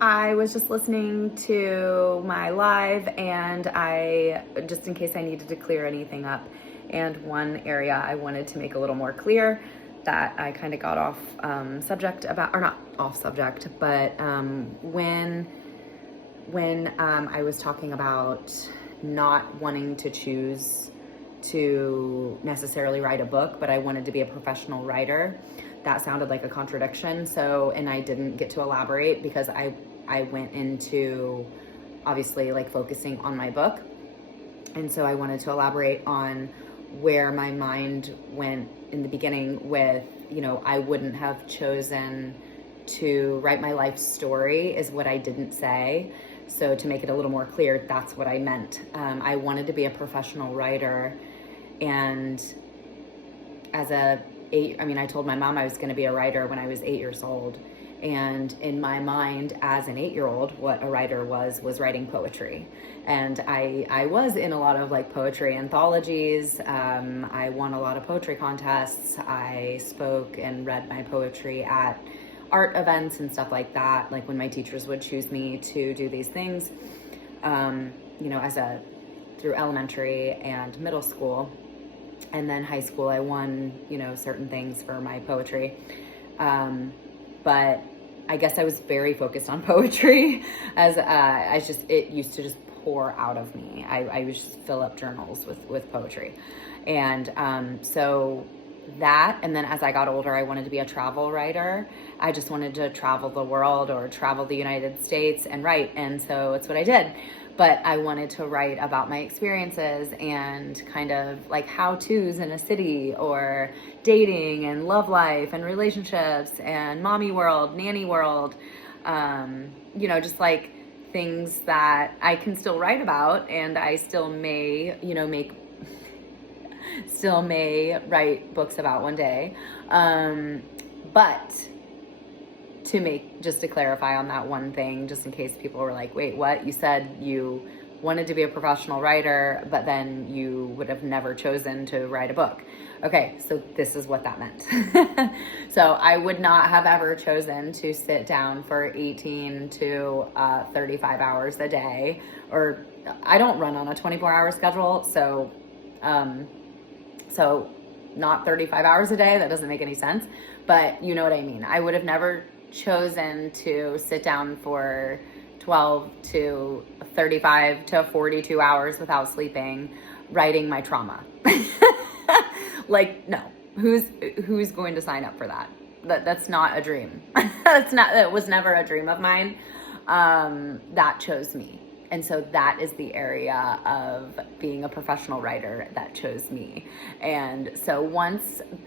I was just listening to my live, and just in case I needed to clear anything up, and one area I wanted to make a little more clear that I kind of got off subject about, or not off subject, but when I was talking about not wanting to choose to necessarily write a book, but I wanted to be a professional writer, that sounded like a contradiction. So, and I didn't get to elaborate because I went into obviously like focusing on my book. And so I wanted to elaborate on where my mind went in the beginning with, I wouldn't have chosen to write my life story is what I didn't say. So to make it a little more clear, that's what I meant. I wanted to be a professional writer, and I told my mom I was going to be a writer when I was 8 years old. And in my mind, as an 8-year-old, what a writer was writing poetry. And I was in a lot of like poetry anthologies. I won a lot of poetry contests. I spoke and read my poetry at art events and stuff like that. Like when my teachers would choose me to do these things, through elementary and middle school. And then high school, I won, certain things for my poetry. But I guess I was very focused on poetry as it used to just pour out of me. I would just fill up journals with poetry. And so that, and then as I got older, I wanted to be a travel writer. I just wanted to travel the world or travel the United States and write. And so it's what I did. But I wanted to write about my experiences and kind of like how-tos in a city, or dating and love life and relationships and mommy world, nanny world, just like things that I can still write about, and I still may, still may write books about one day. But just to clarify on that one thing, just in case people were like, wait, what? You said you wanted to be a professional writer, but then you would have never chosen to write a book. Okay, so this is what that meant. So I would not have ever chosen to sit down for 18 to 35 hours a day, or I don't run on a 24-hour schedule, so not 35 hours a day. That doesn't make any sense, but you know what I mean. I would have never chosen to sit down for 12 to 35 to 42 hours without sleeping, writing my trauma. Like, no, who's going to sign up for that? That's not a dream. That was never a dream of mine. That chose me. And so that is the area of being a professional writer that chose me. And so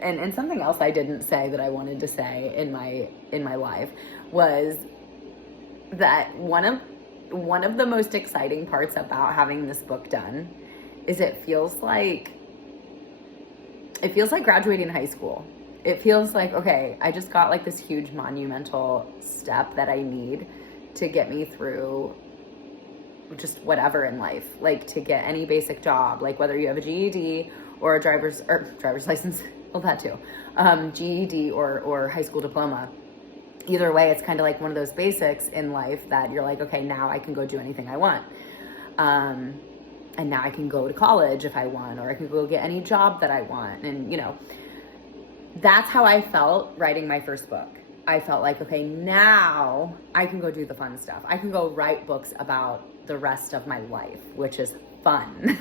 and something else I didn't say that I wanted to say in my life was that one of the most exciting parts about having this book done is it feels like graduating high school. It feels like, okay, I just got like this huge monumental step that I need to get me through just whatever in life, like to get any basic job, like whether you have a GED or a driver's license, well, that too, GED or high school diploma. Either way, it's kind of like one of those basics in life that you're like, okay, now I can go do anything I want. And now I can go to college if I want, or I can go get any job that I want. And, that's how I felt writing my first book. I felt like, okay, now I can go do the fun stuff. I can go write books about the rest of my life, which is fun.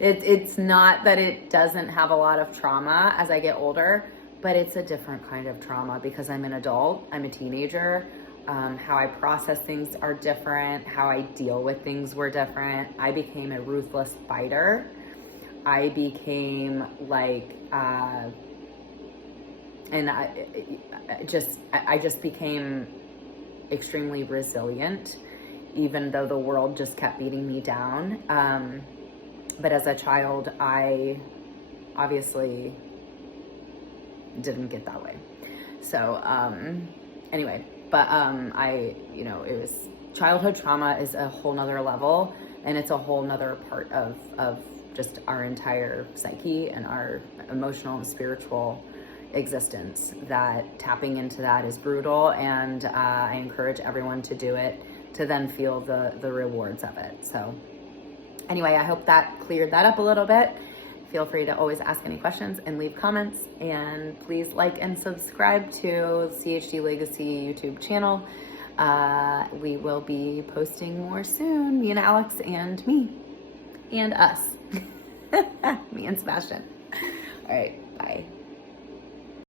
It's not that it doesn't have a lot of trauma as I get older, but it's a different kind of trauma because I'm an adult, I'm a teenager. How I process things are different. How I deal with things were different. I became a ruthless fighter. I became like, I just became extremely resilient, even though the world just kept beating me down. But as a child, I obviously didn't get that way. So, anyway, but it was, childhood trauma is a whole nother level, and it's a whole nother part of just our entire psyche and our emotional and spiritual existence, that tapping into that is brutal, and I encourage everyone to do it to then feel the rewards of it. So anyway, I hope that cleared that up a little bit. Feel free to always ask any questions and leave comments, and please like and subscribe to CHD Legacy YouTube channel. We will be posting more soon, me and Alex and me and us. Me and Sebastian. All right, bye.